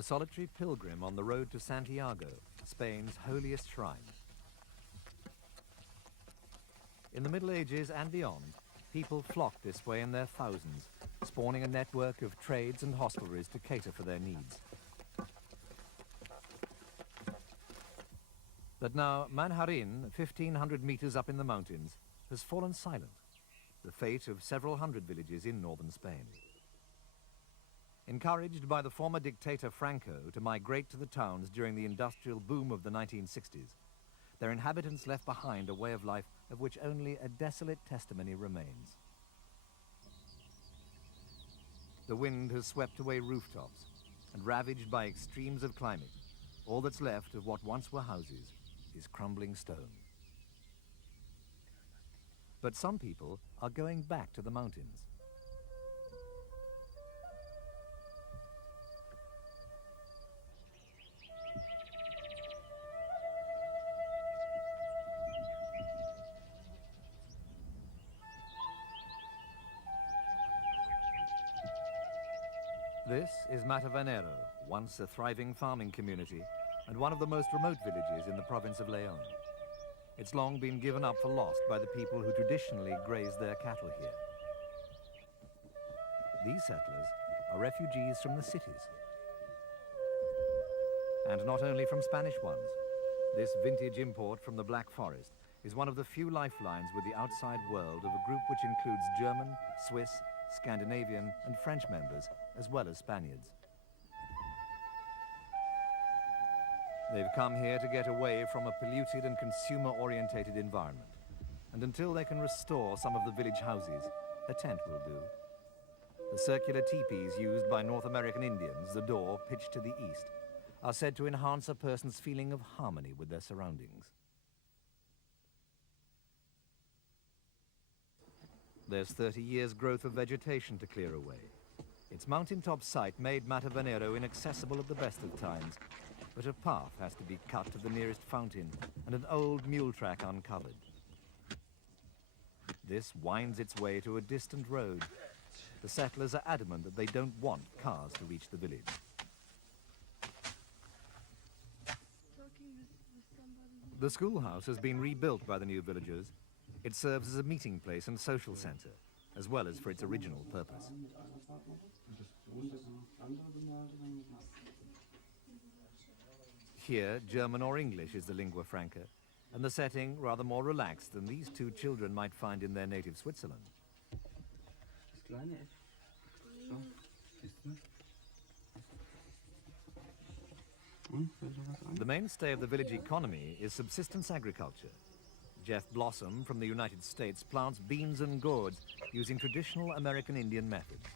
A solitary pilgrim on the road to Santiago, Spain's holiest shrine. In the Middle Ages and beyond, people flocked this way in their thousands, spawning a network of trades and hostelries to cater for their needs. But now Manjarin, 1,500 meters up in the mountains, has fallen silent, the fate of several hundred villages in northern Spain. Encouraged by the former dictator Franco to migrate to the towns during the industrial boom of the 1960s, their inhabitants left behind a way of life of which only a desolate testimony remains. The wind has swept away rooftops, and ravaged by extremes of climate, all that's left of what once were houses is crumbling stone. But some people are going back to the mountains. This is Matavenero, once a thriving farming community and one of the most remote villages in the province of Leon. It's long been given up for lost by the people who traditionally graze their cattle here. These settlers are refugees from the cities. And not only from Spanish ones. This vintage import from the Black Forest is one of the few lifelines with the outside world of a group which includes German, Swiss, Scandinavian and French members, as well as Spaniards. They've come here to get away from a polluted and consumer-orientated environment. And until they can restore some of the village houses, a tent will do. The circular teepees used by North American Indians, the door pitched to the east, are said to enhance a person's feeling of harmony with their surroundings. There's 30 years' growth of vegetation to clear away. Its mountaintop site made Matavenero inaccessible at the best of times, but a path has to be cut to the nearest fountain and an old mule track uncovered. This winds its way to a distant road. The settlers are adamant that they don't want cars to reach the village. The schoolhouse has been rebuilt by the new villagers. It serves as a meeting place and social center, as well as for its original purpose. Here, German or English is the lingua franca, and the setting rather more relaxed than these two children might find in their native Switzerland. The mainstay of the village economy is subsistence agriculture. Jeff Blossom from the United States plants beans and gourds using traditional American Indian methods.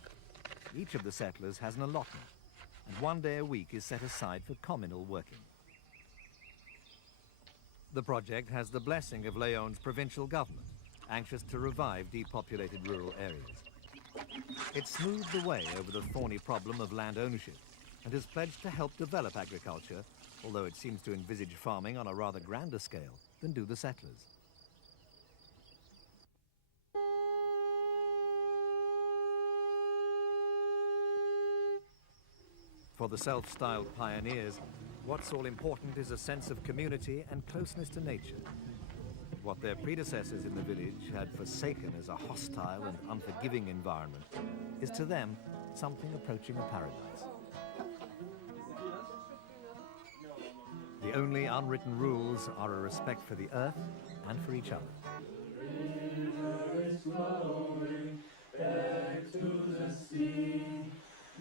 Each of the settlers has an allotment, and one day a week is set aside for communal working. The project has the blessing of Leon's provincial government, anxious to revive depopulated rural areas. It smoothed the way over the thorny problem of land ownership and has pledged to help develop agriculture, although it seems to envisage farming on a rather grander scale than do the settlers. For the self-styled pioneers, what's all important is a sense of community and closeness to nature. What their predecessors in the village had forsaken as a hostile and unforgiving environment is to them something approaching a paradise. The only unwritten rules are a respect for the earth and for each other. The river is flowing back to the sea.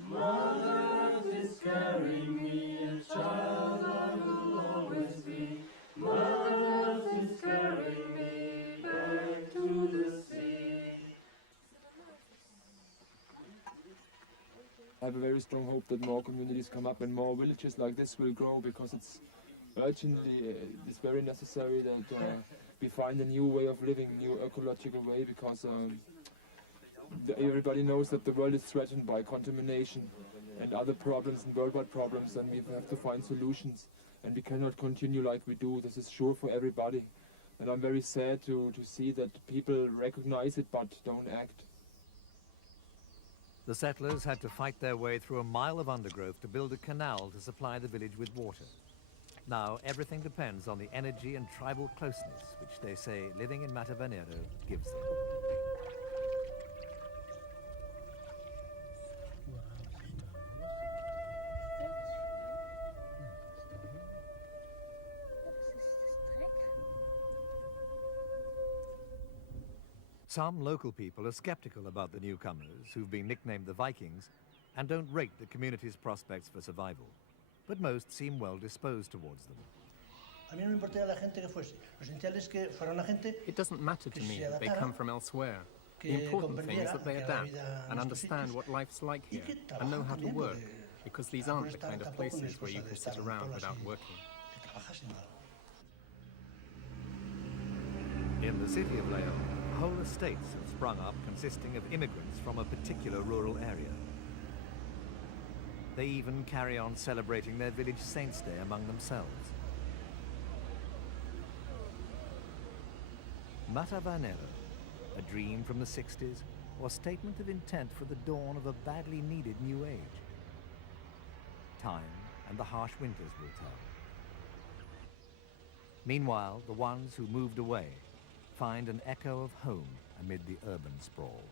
Mother Earth is carrying me, a child I will always be. Mother Earth is carrying me back to the sea. I have a very strong hope that more communities come up and more villages like this will grow, because it's urgently, it's very necessary that we find a new way of living, new ecological way, because everybody knows that the world is threatened by contamination and other problems and worldwide problems, and we have to find solutions, and we cannot continue like we do. This is sure for everybody, and I'm very sad to see that people recognize it but don't act. The settlers had to fight their way through a mile of undergrowth to build a canal to supply the village with water. Now, everything depends on the energy and tribal closeness, which they say living in Matavenero gives them. Some local people are skeptical about the newcomers, who've been nicknamed the Vikings, and don't rate the community's prospects for survival. But most seem well disposed towards them. It doesn't matter to me that they come from elsewhere. The important thing is that they adapt and understand what life's like here and know how to work, because these aren't the kind of places where you can sit around without working. In the city of Leon, whole estates have sprung up consisting of immigrants from a particular rural area. They even carry on celebrating their village Saints' Day among themselves. Matavenero, a dream from the 60s, or statement of intent for the dawn of a badly needed new age? Time and the harsh winters will tell. Meanwhile, the ones who moved away find an echo of home amid the urban sprawl.